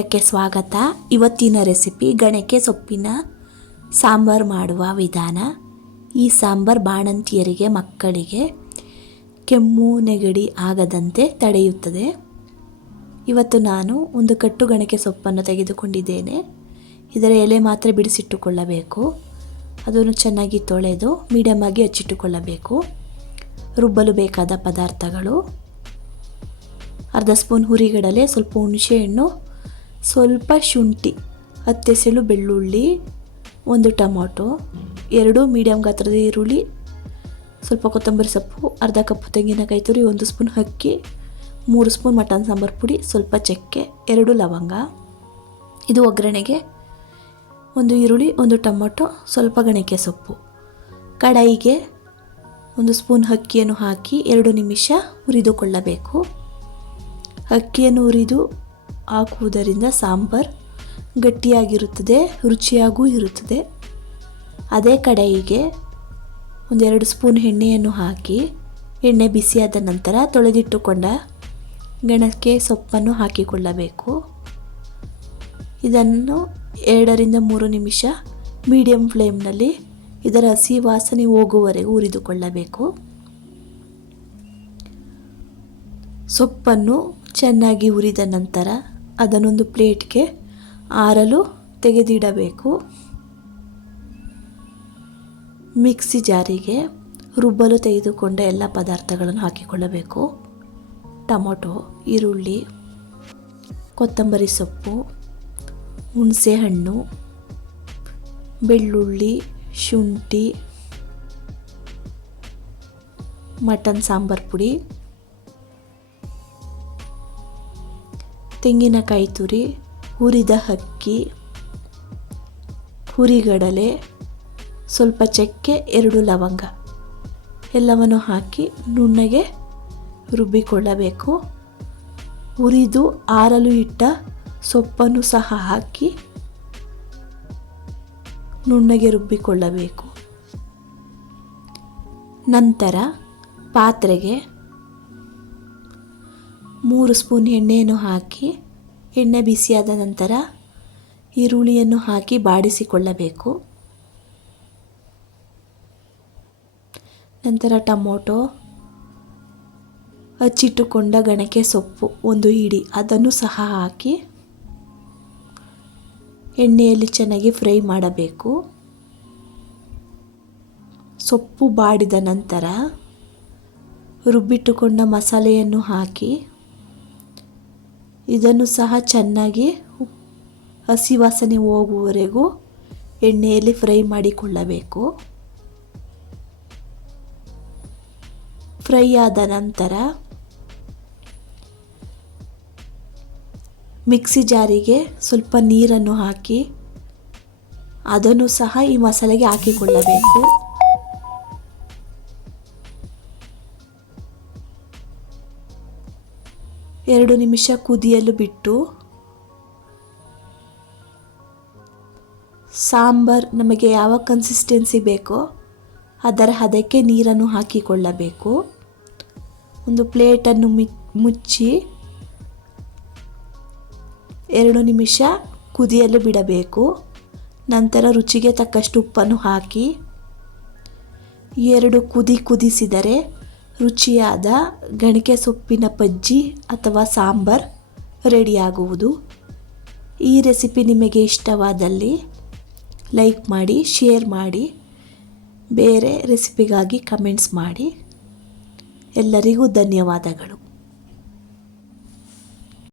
ಕುಟೀರಕ್ಕೆ ಸ್ವಾಗತ. ಇವತ್ತಿನ ರೆಸಿಪಿ ಗಣಕೆ ಸೊಪ್ಪಿನ ಸಾಂಬಾರು ಮಾಡುವ ವಿಧಾನ. ಈ ಸಾಂಬಾರು ಬಾಣಂತಿಯರಿಗೆ, ಮಕ್ಕಳಿಗೆ ಕೆಮ್ಮು ನೆಗಡಿ ಆಗದಂತೆ ತಡೆಯುತ್ತದೆ. ಇವತ್ತು ನಾನು ಒಂದು ಕಟ್ಟು ಗಣಕೆ ಸೊಪ್ಪನ್ನು ತೆಗೆದುಕೊಂಡಿದ್ದೇನೆ. ಇದರ ಎಲೆ ಮಾತ್ರ ಬಿಡಿಸಿಟ್ಟುಕೊಳ್ಳಬೇಕು. ಅದನ್ನು ಚೆನ್ನಾಗಿ ತೊಳೆದು ಮೀಡಿಯಮ್ ಆಗಿ ಹಚ್ಚಿಟ್ಟುಕೊಳ್ಳಬೇಕು. ರುಬ್ಬಲು ಬೇಕಾದ ಪದಾರ್ಥಗಳು: ಅರ್ಧ ಸ್ಪೂನ್ ಹುರಿಗಡಲೆ, ಸ್ವಲ್ಪ ಹುಣಸೆಹಣ್ಣು, ಸ್ವಲ್ಪ ಶುಂಠಿ, 10 ಎಸಳು ಬೆಳ್ಳುಳ್ಳಿ, 1 ಟೊಮೊಟೊ, 2 ಮೀಡಿಯಮ್ ಗಾತ್ರದ ಈರುಳ್ಳಿ, ಸ್ವಲ್ಪ ಕೊತ್ತಂಬರಿ ಸೊಪ್ಪು, ಅರ್ಧ ಕಪ್ ತೆಂಗಿನಕಾಯಿ ತುರಿ, 1 ಸ್ಪೂನ್ ಅಕ್ಕಿ, 3 ಸ್ಪೂನ್ ಮಟನ್ ಸಾಂಬಾರು ಪುಡಿ, ಸ್ವಲ್ಪ ಚಕ್ಕೆ, 2 ಲವಂಗ. ಇದು ಒಗ್ಗರಣೆಗೆ. 1 ಈರುಳ್ಳಿ, 1 ಟೊಮೊಟೊ, ಸ್ವಲ್ಪ ಗಣಕೆ ಸೊಪ್ಪು. ಕಡಾಯಿಗೆ 1 ಸ್ಪೂನ್ ಅಕ್ಕಿಯನ್ನು ಹಾಕಿ 2 ನಿಮಿಷ ಹುರಿದುಕೊಳ್ಳಬೇಕು. ಅಕ್ಕಿಯನ್ನು ಹುರಿದು ಹಾಕುವುದರಿಂದ ಸಾಂಬಾರು ಗಟ್ಟಿಯಾಗಿರುತ್ತದೆ, ರುಚಿಯಾಗೂ ಇರುತ್ತದೆ. ಅದೇ ಕಡಾಯಿಗೆ 1-2 ಸ್ಪೂನ್ ಎಣ್ಣೆಯನ್ನು ಹಾಕಿ ಎಣ್ಣೆ ಬಿಸಿಯಾದ ನಂತರ ತೊಳೆದಿಟ್ಟುಕೊಂಡ ಗಣಕೆ ಸೊಪ್ಪನ್ನು ಹಾಕಿಕೊಳ್ಳಬೇಕು. ಇದನ್ನು 2-3 ನಿಮಿಷ ಮೀಡಿಯಂ ಫ್ಲೇಮ್ನಲ್ಲಿ ಇದರ ಹಸಿ ವಾಸನೆ ಹೋಗುವವರೆಗೂ ಹುರಿದುಕೊಳ್ಳಬೇಕು. ಸೊಪ್ಪನ್ನು ಚೆನ್ನಾಗಿ ಹುರಿದ ನಂತರ ಅದನ್ನೊಂದು ಪ್ಲೇಟ್ಗೆ ಆರಲು ತೆಗೆದಿಡಬೇಕು. ಮಿಕ್ಸಿ ಜಾರಿಗೆ ರುಬ್ಬಲು ತೆಗೆದುಕೊಂಡ ಎಲ್ಲ ಪದಾರ್ಥಗಳನ್ನು ಹಾಕಿಕೊಳ್ಳಬೇಕು. ಟೊಮೊಟೊ, ಈರುಳ್ಳಿ, ಕೊತ್ತಂಬರಿ ಸೊಪ್ಪು, ಹುಣಸೆ ಹಣ್ಣು, ಬೆಳ್ಳುಳ್ಳಿ, ಶುಂಠಿ, ಮಟನ್ ಸಾಂಬಾರು ಪುಡಿ, ತೆಂಗಿನಕಾಯಿ ತುರಿ, ಹುರಿದ ಅಕ್ಕಿ, ಹುರಿಗಡಲೆ, ಸ್ವಲ್ಪ ಚಕ್ಕೆ, 2 ಲವಂಗ ಎಲ್ಲವನ್ನು ಹಾಕಿ ನುಣ್ಣಗೆ ರುಬ್ಬಿಕೊಳ್ಳಬೇಕು. ಹುರಿದು ಆರಲು ಇಟ್ಟ ಸೊಪ್ಪನ್ನು ಸಹ ಹಾಕಿ ನುಣ್ಣಗೆ ರುಬ್ಬಿಕೊಳ್ಳಬೇಕು. ನಂತರ ಪಾತ್ರೆಗೆ 3 ಸ್ಪೂನ್ ಎಣ್ಣೆಯನ್ನು ಹಾಕಿ ಎಣ್ಣೆ ಬಿಸಿಯಾದ ನಂತರ ಈರುಳ್ಳಿಯನ್ನು ಹಾಕಿ ಬಾಡಿಸಿಕೊಳ್ಳಬೇಕು. ನಂತರ ಟೊಮೊಟೊ, ಹಚ್ಚಿಟ್ಟುಕೊಂಡ ಗಣಕೆ ಸೊಪ್ಪು 1 ಹಿಡಿ ಅದನ್ನು ಸಹ ಹಾಕಿ ಎಣ್ಣೆಯಲ್ಲಿ ಚೆನ್ನಾಗಿ ಫ್ರೈ ಮಾಡಬೇಕು. ಸೊಪ್ಪು ಬಾಡಿದ ನಂತರ ರುಬ್ಬಿಟ್ಟುಕೊಂಡ ಮಸಾಲೆಯನ್ನು ಹಾಕಿ ಇದನ್ನು ಸಹ ಚೆನ್ನಾಗಿ ಹಸಿ ವಾಸನೆ ಹೋಗುವವರೆಗೂ ಎಣ್ಣೆಯಲ್ಲಿ ಫ್ರೈ ಮಾಡಿಕೊಳ್ಳಬೇಕು. ಫ್ರೈ ಆದ ನಂತರ ಮಿಕ್ಸಿ ಜಾರಿಗೆ ಸ್ವಲ್ಪ ನೀರನ್ನು ಹಾಕಿ ಅದನ್ನು ಸಹ ಈ ಮಸಾಲೆಗೆ ಹಾಕಿಕೊಳ್ಳಬೇಕು. ಎರಡು ನಿಮಿಷ ಕುದಿಯಲು ಬಿಟ್ಟು ಸಾಂಬಾರು ನಮಗೆ ಯಾವ ಕನ್ಸಿಸ್ಟೆನ್ಸಿ ಬೇಕೋ ಅದರ ಹದಕ್ಕೆ ನೀರನ್ನು ಹಾಕಿಕೊಳ್ಳಬೇಕು. ಒಂದು ಪ್ಲೇಟನ್ನು ಮುಚ್ಚಿ 2 ನಿಮಿಷ ಕುದಿಯಲು ಬಿಡಬೇಕು. ನಂತರ ರುಚಿಗೆ ತಕ್ಕಷ್ಟು ಉಪ್ಪನ್ನು ಹಾಕಿ 2 ಕುದಿಸಿದರೆ ರುಚಿಯಾದ ಗಣಕೆ ಸೊಪ್ಪಿನ ಬಜ್ಜಿ ಅಥವಾ ಸಾಂಬಾರು ರೆಡಿಯಾಗುವುದು. ಈ ರೆಸಿಪಿ ನಿಮಗೆ ಇಷ್ಟವಾದಲ್ಲಿ ಲೈಕ್ ಮಾಡಿ, ಶೇರ್ ಮಾಡಿ, ಬೇರೆ ರೆಸಿಪಿಗಾಗಿ ಕಮೆಂಟ್ಸ್ ಮಾಡಿ. ಎಲ್ಲರಿಗೂ ಧನ್ಯವಾದಗಳು.